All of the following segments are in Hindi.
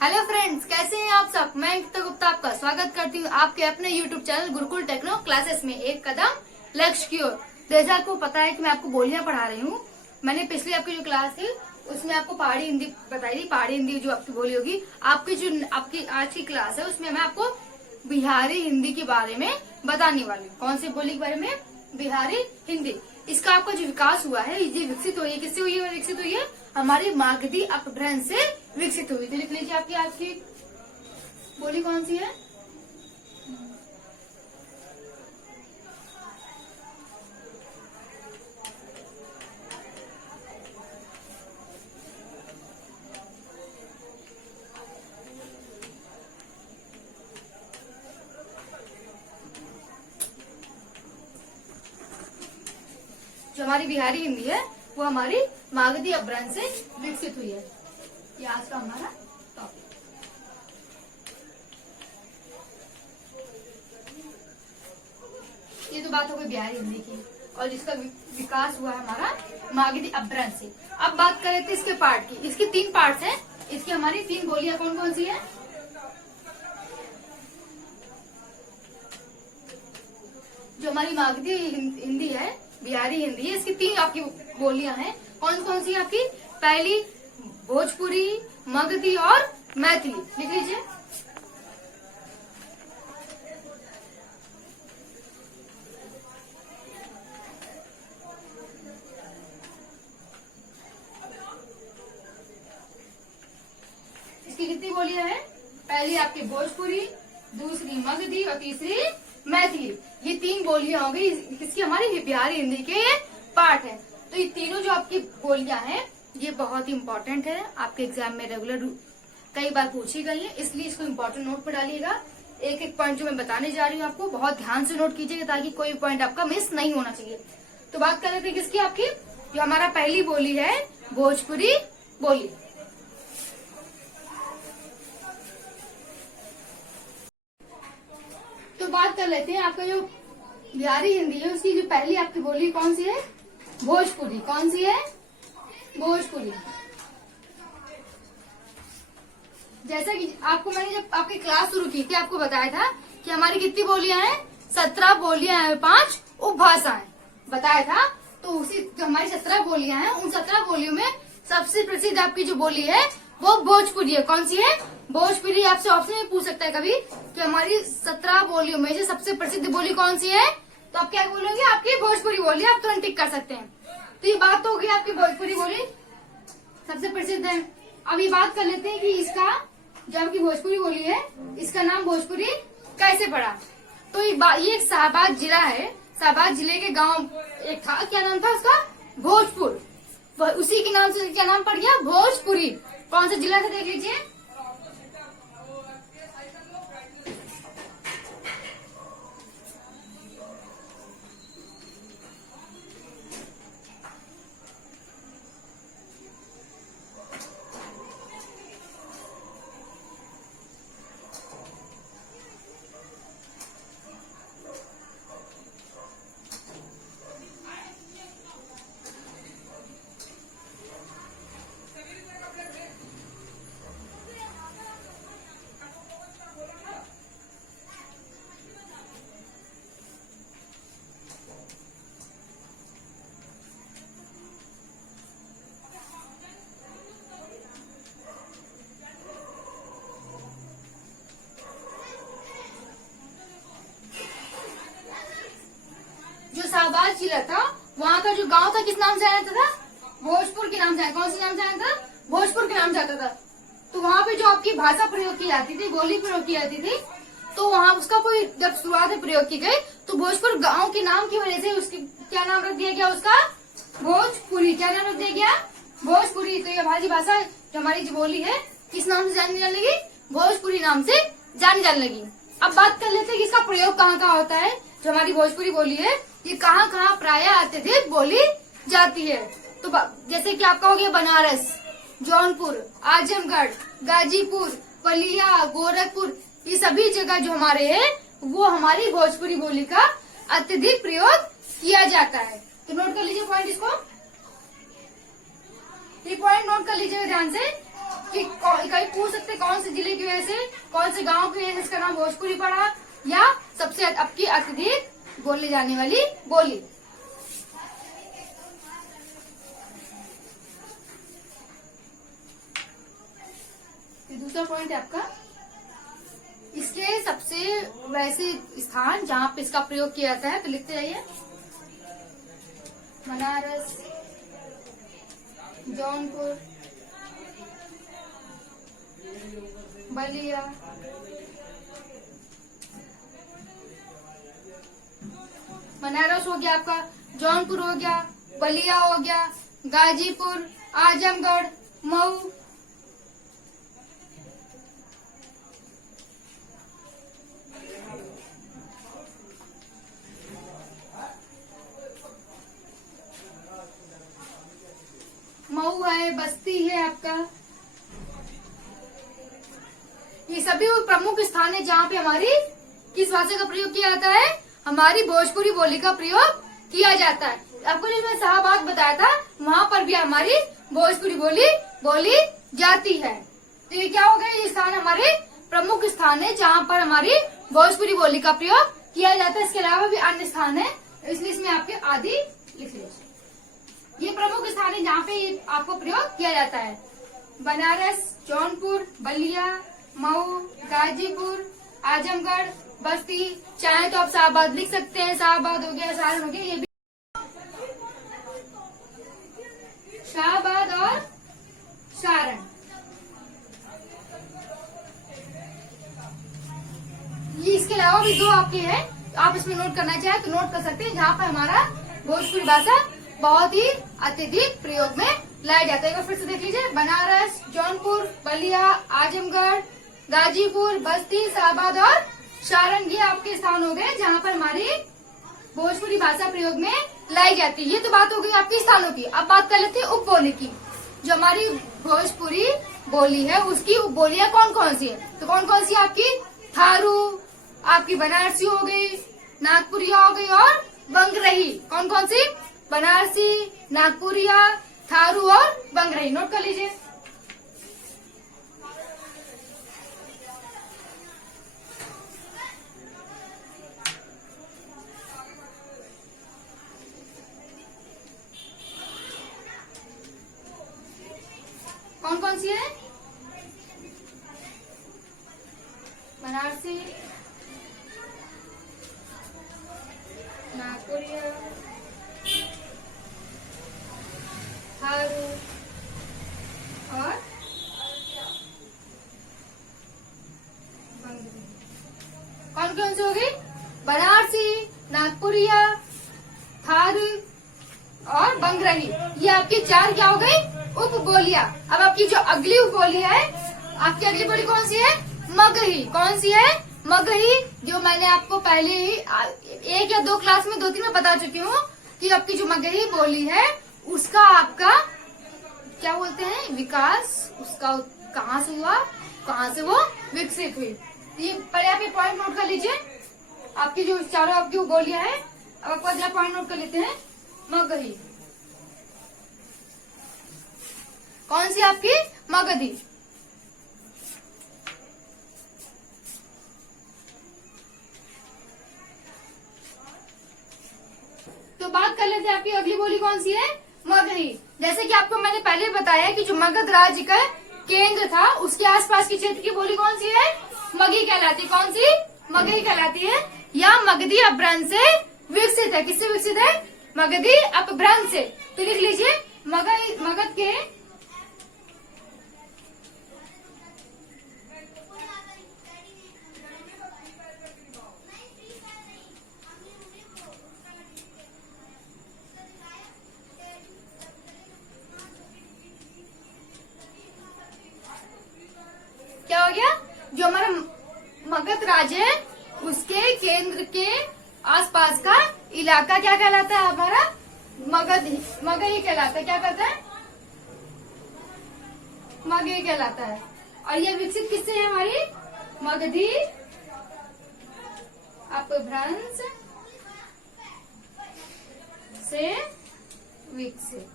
हेलो फ्रेंड्स, कैसे हैं आप सब। मैं अंकिता गुप्ता आपका स्वागत करती हूँ आपके अपने YouTube channel Gurukul techno classes में। एक कदम लक्ष्य की ओर। जैसे आपको पता है कि मैं आपको बोलियां पढ़ा रही हूँ। मैंने पिछली आपकी जो क्लास थी उसमें आपको पहाड़ी हिंदी बताई थी। पहाड़ी हिंदी जो आपकी बोली होगी, आपकी आज की क्लास है उसमें मैं आपको बिहारी हिंदी के बारे में बताने वाली हूँ। कौन सी बोली के बारे में? बिहारी हिंदी। इसका आपका जो विकास हुआ है, ये विकसित हुई है। किससे हुई है? विकसित हुई है हमारी मागधी अपभ्रंश से विकसित हुई। तो लिख लीजिए आपकी आज की बोली कौन सी है। जो हमारी बिहारी हिंदी है वो हमारी मागधी अपभ्रंश से विकसित हुई है। ये आज का हमारा टॉपिक। ये तो बात हो गई बिहारी हिंदी की, और जिसका विकास हुआ है हमारा मागधी अपभ्रंश से। अब बात करें तो इसके पार्ट की। इसके 3 पार्ट्स हैं। इसकी हमारी 3 बोलियां कौन कौन सी है? जो हमारी मागधी हिंदी है, बिहारी हिंदी है, इसकी 3 आपकी बोलियां हैं। कौन कौन सी आपकी? पहली भोजपुरी, मगधी और मैथिली। लिख लीजिए। इसकी कितनी बोलियां हैं? पहली आपकी भोजपुरी, दूसरी मगधी और तीसरी मैथिली। ये 3 बोलियां हो गई। किसकी? हमारी बिहारी हिंदी के पार्ट है। तो ये तीनों जो आपकी बोलियां हैं ये बहुत ही इम्पोर्टेंट है। आपके एग्जाम में रेगुलर कई बार पूछी गई है, इसलिए इसको इम्पोर्टेंट नोट पर डालिएगा। एक एक पॉइंट जो मैं बताने जा रही हूँ आपको बहुत ध्यान से नोट कीजिएगा, ताकि कोई पॉइंट आपका मिस नहीं होना चाहिए। तो बात कर रहे थे किसकी? आपकी जो हमारा पहली बोली है भोजपुरी बोली। तो बात कर लेते हैं आपका जो बिहारी हिंदी है उसकी जो पहली आपकी बोली कौन सी है? भोजपुरी। कौन सी है? भोजपुरी। जैसा कि आपको मैंने जब आपकी क्लास शुरू की थी आपको बताया था कि हमारी कितनी बोलियां हैं? 17 बोलियां हैं, 5 उपभाषाएं बताया था। तो उसी जो हमारी 17 बोलियां हैं, उन 17 बोलियों में सबसे प्रसिद्ध आपकी जो बोली है वो भोजपुरी है। कौन सी है? भोजपुरी। आपसे ऑप्शन में पूछ सकता है कभी कि हमारी 17 बोलियों में से सबसे प्रसिद्ध बोली कौन सी है, तो आप क्या बोलोगे? आपकी भोजपुरी बोली। आप तुरंत टिक कर सकते हैं। तो ये बात तो होगी आपकी भोजपुरी बोली सबसे प्रसिद्ध है। अब ये बात कर लेते हैं कि इसका जो आपकी भोजपुरी बोली है इसका नाम भोजपुरी कैसे पड़ा। तो ये एक शाहबाद जिला है। शाहबाद जिले के गांव एक था, क्या नाम था उसका? भोजपुर। उसी के नाम से क्या नाम पड़ गया? भोजपुरी। कौन सा जिला था देख लीजिए। शाहबाद जिला था, वहाँ का जो गांव था किस नाम से जाना था? भोजपुर के नाम से। कौन से नाम से जाना था? भोजपुर के नाम से आता था। तो वहाँ पे जो आपकी भाषा प्रयोग की जाती थी, बोली प्रयोग की जाती थी, तो वहाँ उसका कोई जब शुरुआत में प्रयोग की गई तो भोजपुर गांव के नाम की वजह से उसकी क्या नाम रख दिया गया? उसका भोजपुरी। क्या नाम रख दिया गया? भोजपुरी। तो ये हमारी भाषा जो हमारी जो बोली है किस नाम से जानी जाने लगी? भोजपुरी नाम से जानी जाने लगी। अब बात कर लेते हैं कि इसका प्रयोग कहाँ कहाँ होता है। जो हमारी भोजपुरी बोली है ये कहाँ कहाँ प्राय अत्यधिक बोली जाती है। तो जैसे कि आपका हो गया बनारस, जौनपुर, आजमगढ़, गाजीपुर, बलिया, गोरखपुर, ये सभी जगह जो हमारे हैं वो हमारी भोजपुरी बोली का अत्यधिक प्रयोग किया जाता है। तो नोट कर लीजिए पॉइंट, इसको ये पॉइंट नोट कर लीजिएगा ध्यान से कि कहीं पूछ सकते कौन से जिले की वजह से, कौन से गांव की वजह से इसका नाम भोजपुरी पड़ा, या सबसे अब की अत्यधिक बोली जाने वाली बोली। दूसरा पॉइंट है आपका, इसके सबसे वैसे स्थान जहाँ पे इसका प्रयोग किया जाता है, तो लिखते जाइए। बनारस, जौनपुर, बलिया, बनारस हो गया आपका, जौनपुर हो गया, बलिया हो गया, गाजीपुर, आजमगढ़, मऊ, मऊ है, बस्ती है आपका। ये सभी वो प्रमुख स्थान है जहाँ पे हमारी किस भाषा का प्रयोग किया जाता है, हमारी भोजपुरी बोली का प्रयोग किया जाता है। आपको जो मैं शाहबाद बताया था, वहाँ पर भी हमारी भोजपुरी बोली बोली जाती है। तो ये क्या हो गया, ये स्थान हमारे प्रमुख स्थान है जहाँ पर हमारी भोजपुरी बोली का प्रयोग किया जाता है। इसके अलावा भी अन्य स्थान है, इसलिए इसमें आपके आदि लिख लीजिए। ये प्रमुख स्थान है जहाँ पे ये आपको प्रयोग किया जाता है। बनारस, जौनपुर, बलिया, मऊ, गाजीपुर, आजमगढ़, बस्ती। चाहे तो आप शाहबाद लिख सकते हैं, शाहबाद हो गया, सारण हो गया, ये भी शाहबाद और सारण। ये इसके अलावा भी दो आपके हैं, आप इसमें नोट करना चाहे तो नोट कर सकते हैं, जहाँ पर हमारा भोजपुरी भाषा बहुत ही अत्यधिक प्रयोग में लाया जाता है। एक बार फिर से देख लीजिए। बनारस, जौनपुर, बलिया, आजमगढ़, गाजीपुर, बस्ती, शाहबाद और सारण, ये आपके स्थान हो गए जहाँ पर हमारी भोजपुरी भाषा प्रयोग में लाई जाती है। ये तो बात हो गई आपकी स्थानों की। अब बात कर लेते हैं उपबोली की। जो हमारी भोजपुरी बोली है उसकी उपबोलियां कौन कौन सी है, तो कौन कौन सी आपकी, थारू, आपकी बनारसी हो गई, नागपुरिया हो गई और बंगरही। कौन कौन सी, बनारसी, नागपुरिया, थारू और बंगरही। नोट कर लीजिए। कौन कौन सी है, बनारसी, नागपुरिया, थारू और बंगरही। कौन कौन सी होगी, बनारसी, नागपुरिया, थारू और बंगरही। ये आपकी चार क्या हो गई, उपबोलियां। अब आपकी जो अगली उपबोली है, आपकी अगली बोली कौन सी है, मगही। कौन सी है, मगही। जो मैंने आपको पहले ही 1 या 2 क्लास में 2-3 में बता चुकी हूँ कि आपकी जो मगही बोली है उसका आपका क्या बोलते हैं, विकास उसका कहाँ से हुआ, कहाँ से वो विकसित हुई। ये पहले आप ये पॉइंट नोट कर लीजिए। आपकी जो चारों आपकी बोलियां है, अब आपको अगला पॉइंट नोट कर लेते हैं। मगही कौन सी आपकी, मगधी। तो बात कर लेते हैं आपकी अगली बोली कौन सी है, मगही। जैसे कि आपको मैंने पहले बताया कि जो मगध राज्य का केंद्र था उसके आसपास के क्षेत्र की बोली कौन सी है, मगही कहलाती है। कौन सी, मगही कहलाती है। या मगधी अपभ्रंश से विकसित है। किससे विकसित है, मगधी अपभ्रंश से। तो लिख लीजिए, मगध के क्या हो गया, जो हमारा मगध राज्य है उसके केंद्र के आसपास का इलाका क्या कहलाता है, हमारा मगही कहलाता है। क्या कहता है, मगही कहलाता है। और यह विकसित किससे है, हमारी मगधी अपभ्रंश से विकसित।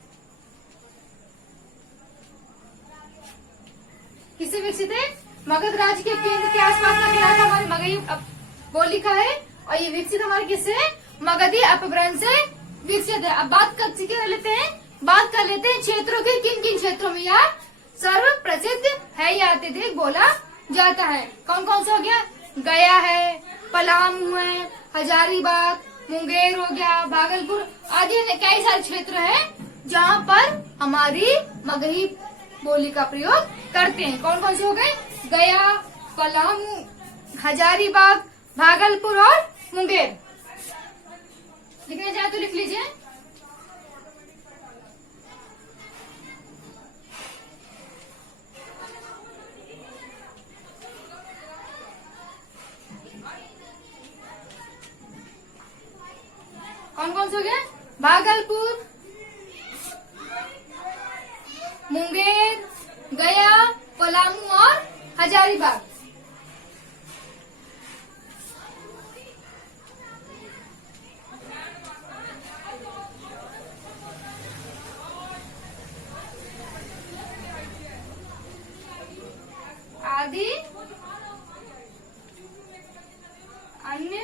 किससे विकसित है? मगध राज्य के केंद्र के आसपास का इलाका हमारी मगही बोली का है और ये विकसित हमारे किससे? मगधी अपभ्रंश से विकसित है। अब बात कर लेते हैं क्षेत्रों के, किन किन क्षेत्रों में यह सर्व प्रसिद्ध है या अत्यधिक बोला जाता है। कौन कौन सा हो गया? गया है, पलामू है, हजारीबाग, मुंगेर हो गया, भागलपुर आदि कई सारे क्षेत्र हैं जहाँ पर हमारी मगही बोली का प्रयोग करते हैं। कौन कौन से हो गए? गया, पलामू, हजारीबाग, भागलपुर और मुंगेर। लिखना चाहे तो लिख लीजिए। कौन कौन से हो गए? भागलपुर, मुंगेर, गया, पलामू और हजारीबाग। आदि अन्य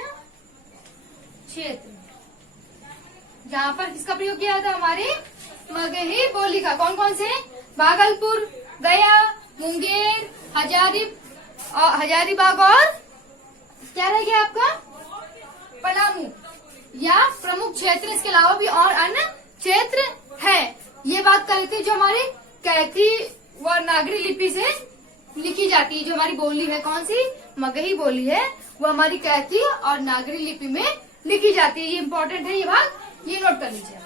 क्षेत्र जहाँ पर किसका प्रयोग किया था? हमारी मगही बोली का। कौन कौन से? भागलपुर, गया, मुंगेर, हजारीबाग और क्या रह गया आपका? पलामू। या प्रमुख क्षेत्र, इसके अलावा भी और अन्य क्षेत्र है। ये बात कर रहे थे जो हमारी कैथी व नागरी लिपि से लिखी जाती है। जो हमारी बोली है, कौन सी? मगही बोली है, वो हमारी कैथी और नागरी लिपि में लिखी जाती है। ये इम्पोर्टेंट है, ये बात ये नोट कर लीजिए।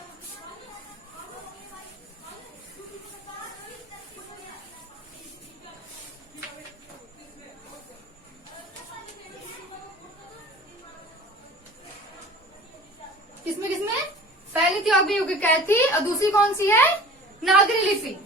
किसमें किसमें? पहली थी अभी होगी कैथी और दूसरी कौन सी है? नागरी लिपि।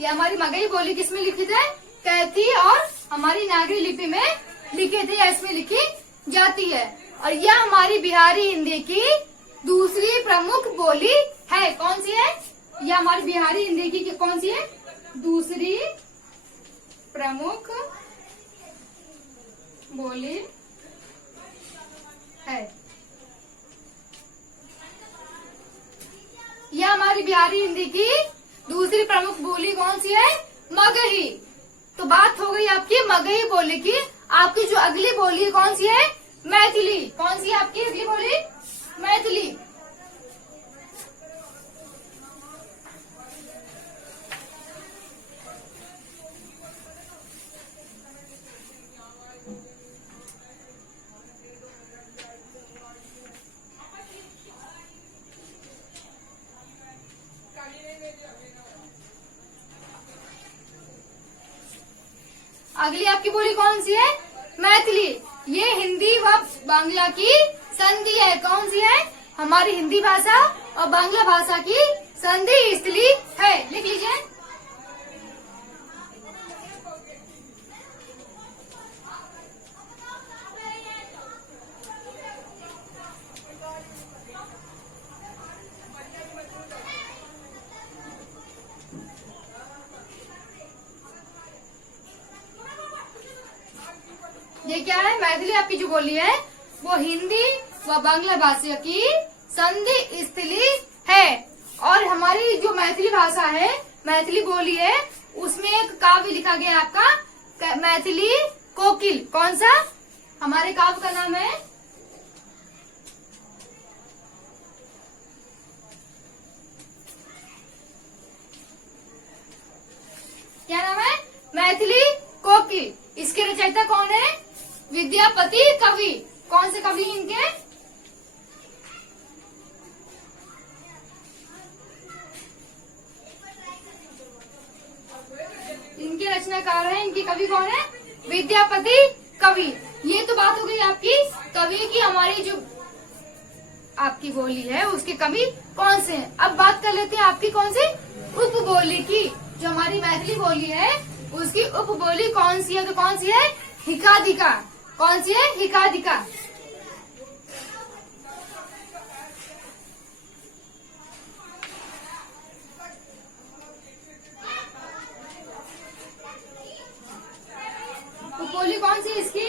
ये हमारी मगही बोली किसमें लिखित है? कैथी और हमारी नागरी लिपि में लिखित है, इसमें लिखी जाती है। और यह हमारी बिहारी हिंदी की दूसरी प्रमुख बोली है। कौन सी है? यह हमारी बिहारी हिंदी की कौन सी है? दूसरी प्रमुख बोली है। यह हमारी बिहारी हिंदी की दूसरी प्रमुख बोली कौन सी है? मगही। तो बात हो गई आपकी मगही बोली की। आपकी जो अगली बोली है कौन सी है? मैथिली। कौन सी है आपकी अगली बोली? मैथिली। अगली आपकी बोली कौन सी है? मैथिली। ये हिंदी व बांग्ला की संधि है। कौन सी है? हमारी हिंदी भाषा और बांग्ला भाषा की संधि स्थली है। लिख लीजिए। ये क्या है? मैथिली आपकी जो बोली है वो हिंदी व बांग्ला भाषा की संधि स्थली है। और हमारी जो मैथिली भाषा है, मैथिली बोली है, उसमें एक काव्य लिखा गया आपका मैथिली कोकिल। कौन सा? हमारे काव्य का नाम है क्या नाम है? मैथिली कोकिल। इसके रचयिता कौन है? विद्यापति कवि। कौन से कवि इनके? इनके रचनाकार हैं, इनके कवि कौन है? विद्यापति कवि। ये तो बात हो गई आपकी कवि की। हमारी जो आपकी बोली है उसके कवि कौन से हैं? अब बात कर लेते हैं आपकी कौन सी उपबोली की। जो हमारी मैथिली बोली है उसकी उपबोली कौन सी है? तो कौन सी है? हिकाधिका। कौन सी है? हिकादिका। बोली कौन सी इसकी?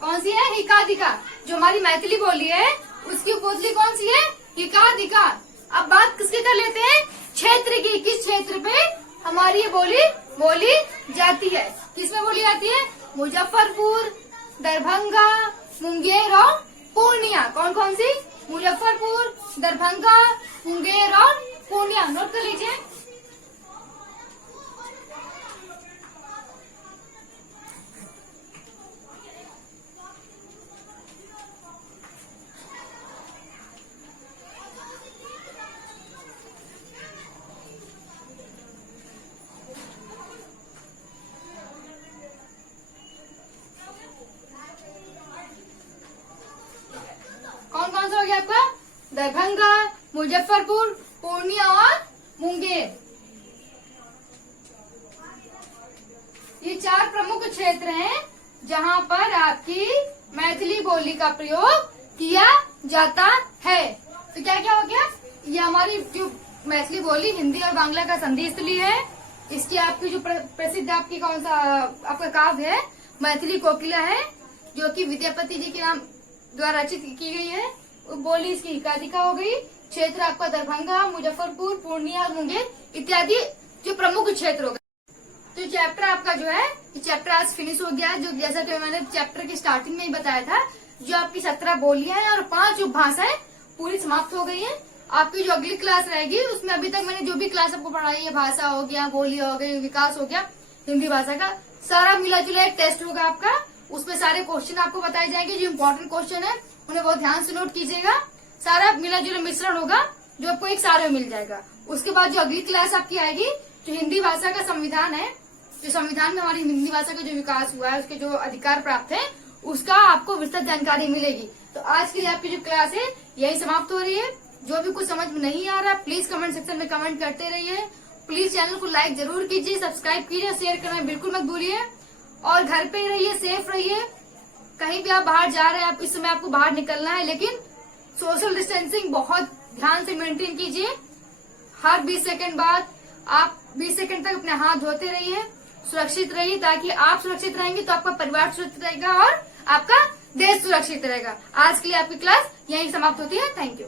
कौन सी है? हिकादिका। जो हमारी मैथिली बोली है उसकी उपबोली कौन सी है? हिकादिका। अब बात किसकी कर लेते हैं? क्षेत्र की। किस क्षेत्र पे हमारी ये बोली बोली जाती है? किसमें बोली जाती है? मुजफ्फरपुर, दरभंगा, मुंगेर और पूर्णिया। कौन कौन सी? मुजफ्फरपुर, दरभंगा, मुंगेर और पूर्णिया। नोट कर लीजिए। कौन कौन सा हो गया आपका? दरभंगा, मुजफ्फरपुर, पूर्णिया और मुंगेर। ये 4 प्रमुख क्षेत्र हैं जहां पर आपकी मैथिली बोली का प्रयोग किया जाता है। तो क्या क्या हो गया? ये हमारी जो मैथिली बोली हिंदी और बांग्ला का संधि स्थली है। इसकी आपकी जो प्रसिद्ध आपकी कौन सा आपका काव्य है? मैथिली कोकिला है, जो कि विद्यापति जी के नाम द्वारा रचित की गई है। बोली इसकी हिकादिका हो गई। क्षेत्र आपका दरभंगा, मुजफ्फरपुर, पूर्णिया, मुंगेर इत्यादि जो प्रमुख क्षेत्र हो गए। तो चैप्टर आपका जो है ये चैप्टर आज फिनिश हो गया। जो जैसा कि मैंने चैप्टर की स्टार्टिंग में ही बताया था, जो आपकी 17 बोलियां हैं और 5 उपभाषाएं पूरी समाप्त हो गई हैं। आपकी जो अगली क्लास रहेगी उसमें अभी तक मैंने जो भी क्लास आपको पढ़ाई है, भाषा हो गया, बोली हो गई, विकास हो गया, हिंदी भाषा का सारा मिला जुला एक टेस्ट होगा आपका। उसमें सारे क्वेश्चन आपको बताए जाएंगे। जो इम्पोर्टेंट क्वेश्चन है उन्हें बहुत ध्यान से नोट कीजिएगा। सारा मिला जुला मिश्रण होगा जो आपको एक सारे में मिल जाएगा। उसके बाद जो अगली क्लास आपकी आएगी, जो हिंदी भाषा का संविधान है, जो संविधान में हमारी हिंदी भाषा का जो विकास हुआ है, उसके जो अधिकार प्राप्त है, उसका आपको विस्तृत जानकारी मिलेगी। तो आज के लिए आपकी जो क्लास है यही समाप्त हो रही है। जो भी कुछ समझ में नहीं आ रहा प्लीज कमेंट सेक्शन में कमेंट करते रहिए। प्लीज चैनल को लाइक जरूर कीजिए, सब्सक्राइब कीजिए, शेयर करना बिल्कुल मत भूलिए। और घर पे ही रहिए, सेफ रहिए। कहीं भी आप बाहर जा रहे हैं, आप इस समय आपको बाहर निकलना है, लेकिन सोशल डिस्टेंसिंग बहुत ध्यान से मेंटेन कीजिए। हर 20 सेकंड बाद आप 20 सेकंड तक अपने हाथ धोते रहिए। सुरक्षित रहिए, ताकि आप सुरक्षित रहेंगे तो आपका परिवार सुरक्षित रहेगा और आपका देश सुरक्षित रहेगा। आज के लिए आपकी क्लास यहीं समाप्त होती है। Thank you.